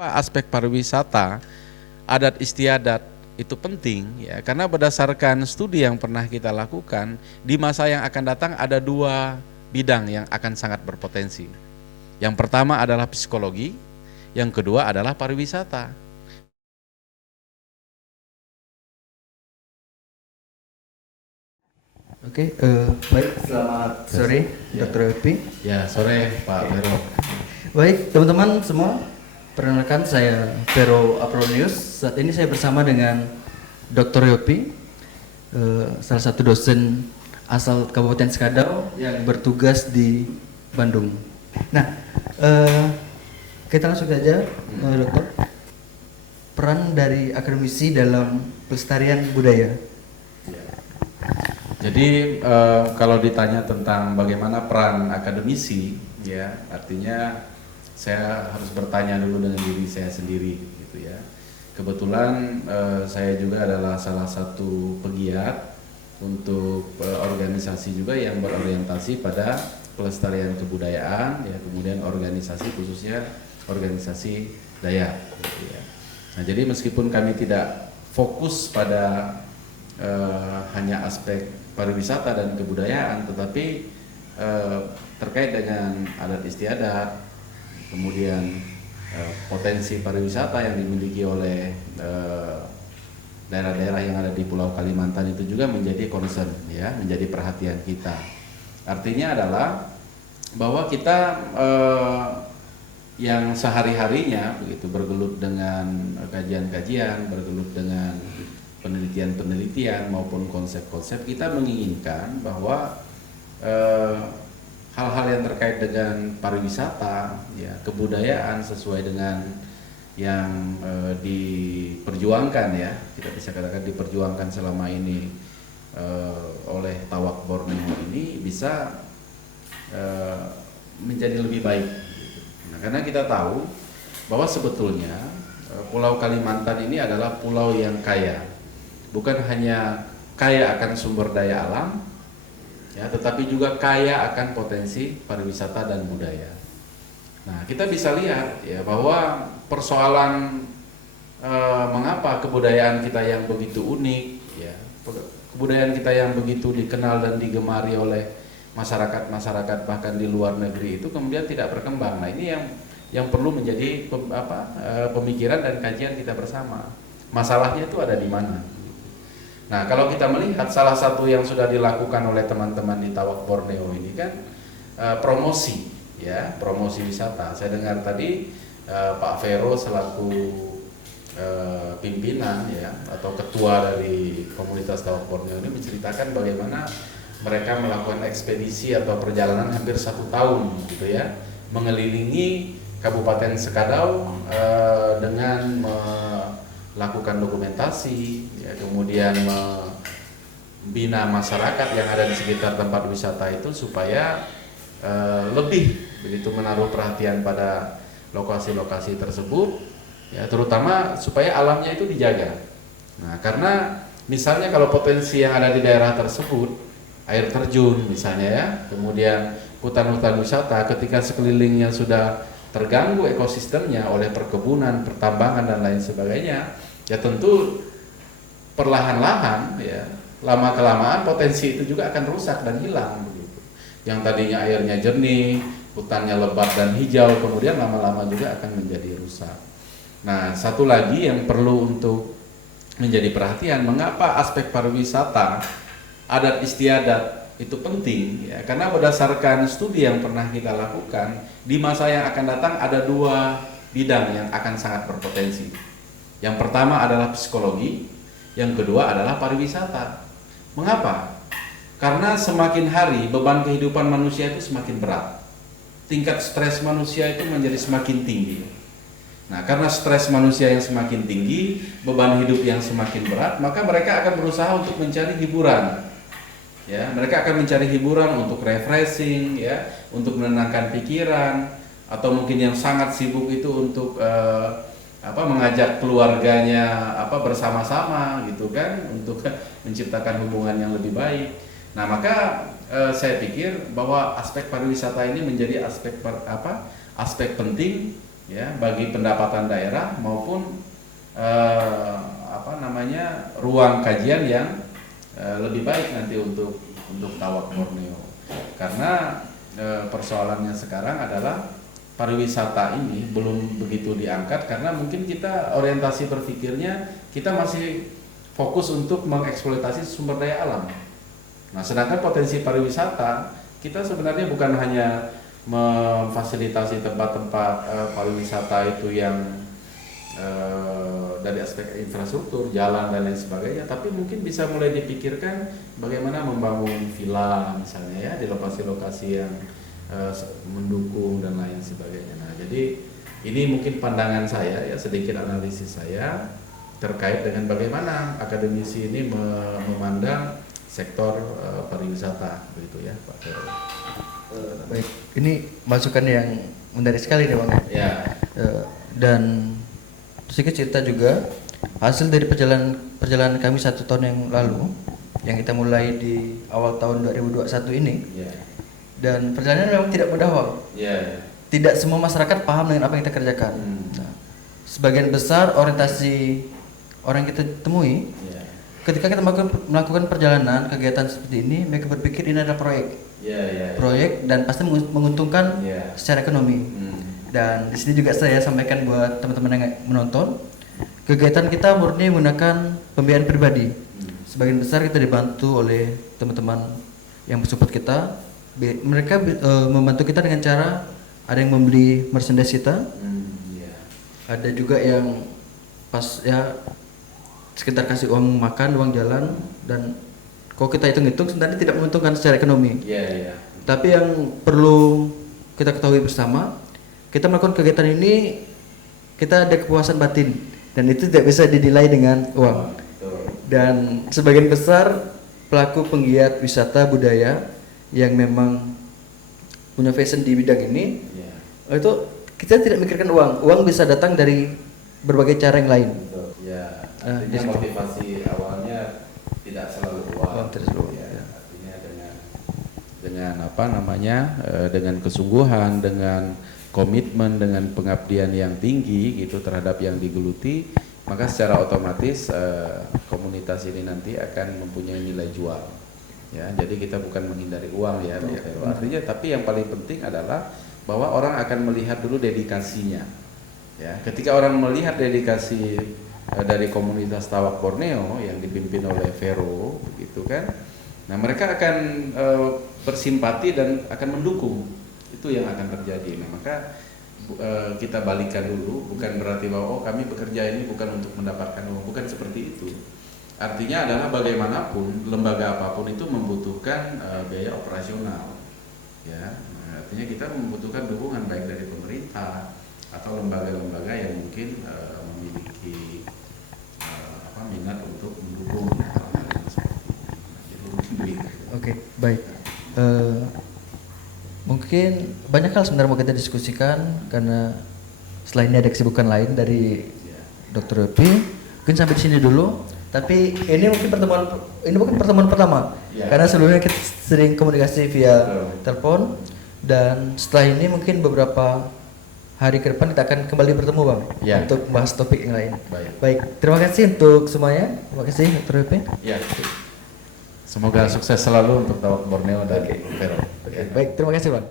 Aspek pariwisata, adat istiadat itu penting ya, karena berdasarkan studi yang pernah kita lakukan, di masa yang akan datang ada dua bidang yang akan sangat berpotensi. Yang pertama adalah psikologi, yang kedua adalah pariwisata. Oke, baik, selamat sore Dr. Yopi. Ya, sore Pak Vero. Baik, teman-teman semua, perkenalkan saya Vero Apronius. Saat ini saya bersama dengan Dr. Yopi, salah satu dosen asal Kabupaten Sekadau yang bertugas di Bandung. Nah, kita langsung saja, Dokter. Peran dari akademisi dalam pelestarian budaya. Jadi kalau ditanya tentang bagaimana peran akademisi, ya artinya saya harus bertanya dulu dengan diri saya sendiri, gitu ya. Kebetulan saya juga adalah salah satu pegiat untuk organisasi juga yang berorientasi pada pelestarian kebudayaan, ya kemudian organisasi khususnya organisasi Dayak, gitu ya. Nah jadi meskipun kami tidak fokus pada hanya aspek pariwisata dan kebudayaan, tetapi terkait dengan adat istiadat, kemudian potensi pariwisata yang dimiliki oleh daerah-daerah yang ada di Pulau Kalimantan itu juga menjadi concern, ya, menjadi perhatian kita. Artinya adalah bahwa kita yang sehari-harinya begitu bergelut dengan kajian-kajian, bergelut dengan penelitian-penelitian maupun konsep-konsep, kita menginginkan bahwa hal-hal yang terkait dengan pariwisata, ya, kebudayaan sesuai dengan yang diperjuangkan, ya, kita bisa katakan diperjuangkan selama ini oleh Tawak Borneo ini bisa menjadi lebih baik. Nah, karena kita tahu bahwa sebetulnya Pulau Kalimantan ini adalah pulau yang kaya. Bukan hanya kaya akan sumber daya alam, ya, tetapi juga kaya akan potensi pariwisata dan budaya. Nah, kita bisa lihat ya bahwa persoalan mengapa kebudayaan kita yang begitu unik, ya, kebudayaan kita yang begitu dikenal dan digemari oleh masyarakat bahkan di luar negeri itu kemudian tidak berkembang. Nah, ini yang perlu menjadi pemikiran dan kajian kita bersama. Masalahnya itu ada di mana? Nah, kalau kita melihat salah satu yang sudah dilakukan oleh teman-teman di Tawak Borneo ini kan promosi, ya, promosi wisata. Saya dengar tadi Pak Vero selaku pimpinan, ya, atau ketua dari komunitas Tawak Borneo ini menceritakan bagaimana mereka melakukan ekspedisi atau perjalanan hampir 1 tahun, gitu ya, mengelilingi Kabupaten Sekadau dengan melakukan dokumentasi, ya, kemudian membina masyarakat yang ada di sekitar tempat wisata itu supaya lebih begitu menaruh perhatian pada lokasi-lokasi tersebut, ya, terutama supaya alamnya itu dijaga. Nah, karena misalnya kalau potensi yang ada di daerah tersebut, air terjun misalnya, ya, kemudian hutan-hutan wisata, ketika sekelilingnya sudah terganggu ekosistemnya oleh perkebunan, pertambangan dan lain sebagainya, ya tentu perlahan-lahan, ya, lama-kelamaan potensi itu juga akan rusak dan hilang begitu. Yang tadinya airnya jernih, hutannya lebat dan hijau, kemudian lama-lama juga akan menjadi rusak. Nah, satu lagi yang perlu untuk menjadi perhatian, mengapa aspek pariwisata, adat istiadat itu penting, ya, karena berdasarkan studi yang pernah kita lakukan, di masa yang akan datang ada dua bidang yang akan sangat berpotensi. Yang pertama adalah psikologi, yang kedua adalah pariwisata. Mengapa? Karena semakin hari beban kehidupan manusia itu semakin berat. Tingkat stres manusia itu menjadi semakin tinggi. Nah, karena stres manusia yang semakin tinggi, beban hidup yang semakin berat, maka mereka akan berusaha untuk mencari hiburan. Ya, mereka akan mencari hiburan untuk refreshing, ya, untuk menenangkan pikiran, atau mungkin yang sangat sibuk itu untuk mengajak keluarganya bersama-sama, gitu kan, untuk menciptakan hubungan yang lebih baik. Nah, maka saya pikir bahwa aspek pariwisata ini menjadi aspek penting ya bagi pendapatan daerah maupun ruang kajian yang lebih baik nanti untuk Tawak Borneo. Karena persoalannya sekarang adalah pariwisata ini belum begitu diangkat karena mungkin kita orientasi berpikirnya kita masih fokus untuk mengeksploitasi sumber daya alam. Nah, sedangkan potensi pariwisata kita sebenarnya bukan hanya memfasilitasi tempat-tempat pariwisata itu yang dari aspek infrastruktur, jalan dan lain sebagainya, tapi mungkin bisa mulai dipikirkan bagaimana membangun villa misalnya ya di lokasi-lokasi yang mendukung dan lain sebagainya. Nah, jadi ini mungkin pandangan saya ya, sedikit analisis saya terkait dengan bagaimana akademisi ini memandang sektor pariwisata begitu ya, Pak Vero. Baik, ini masukan yang menarik sekali nih Bang. Ya. Dan sedikit cerita juga hasil dari perjalanan kami 1 tahun yang lalu yang kita mulai di awal tahun 2021 ini. Ya. Dan perjalanan memang tidak mudah Bang. Ya. Tidak semua masyarakat paham dengan apa yang kita kerjakan. Nah, sebagian besar orientasi orang yang kita temui ketika kita melakukan perjalanan kegiatan seperti ini, mereka berpikir ini adalah proyek. Proyek dan pasti menguntungkan secara ekonomi. Dan di sini juga saya sampaikan buat teman-teman yang menonton, kegiatan kita murni menggunakan pembiayaan pribadi. Sebagian besar kita dibantu oleh teman-teman yang bersupport kita. Mereka membantu kita dengan cara ada yang membeli merchandise kita, ada juga yang pas ya sekitar kasih uang makan, uang jalan, dan kalau kita hitung-hitung sebenarnya tidak menguntungkan secara ekonomi. Tapi yang perlu kita ketahui bersama, kita melakukan kegiatan ini kita ada kepuasan batin dan itu tidak bisa dinilai dengan uang. Dan sebagian besar pelaku penggiat wisata budaya yang memang punya passion di bidang ini, itu kita tidak mikirkan uang. Uang bisa datang dari berbagai cara yang lain. Artinya motivasi awalnya tidak selalu uang. Artinya dengan kesungguhan, dengan komitmen, dengan pengabdian yang tinggi gitu terhadap yang digeluti, maka secara otomatis komunitas ini nanti akan mempunyai nilai jual. Ya, jadi kita bukan menghindari uang ya, artinya, tapi yang paling penting adalah bahwa orang akan melihat dulu dedikasinya. Ya, ketika orang melihat dedikasi dari komunitas Tawak Borneo yang dipimpin oleh Vero, begitu kan? Nah, mereka akan bersimpati dan akan mendukung. Itu yang akan terjadi. Nah, maka kita balikan dulu, bukan berarti bahwa kami bekerja ini bukan untuk mendapatkan uang, bukan seperti itu. Artinya adalah bagaimanapun lembaga apapun itu membutuhkan biaya operasional. Ya, nah, artinya kita membutuhkan dukungan baik dari pemerintah atau lembaga-lembaga yang mungkin memiliki minat untuk mendukung hal-hal yang seperti ini. Oke, baik. Mungkin banyak hal sebenarnya mau kita diskusikan karena selain ini ada kesibukan lain dari Dr. Yopi. Mungkin sampai di sini dulu. Tapi ini mungkin bukan pertemuan pertama. Karena sebelumnya kita sering komunikasi via telepon dan setelah ini mungkin beberapa hari ke depan kita akan kembali bertemu Bang untuk membahas topik yang lain. Baik, terima kasih untuk semuanya. Terima kasih Dr. Yopi. Semoga sukses selalu untuk Tawak Borneo dan Vero. Baik, terima kasih Bang.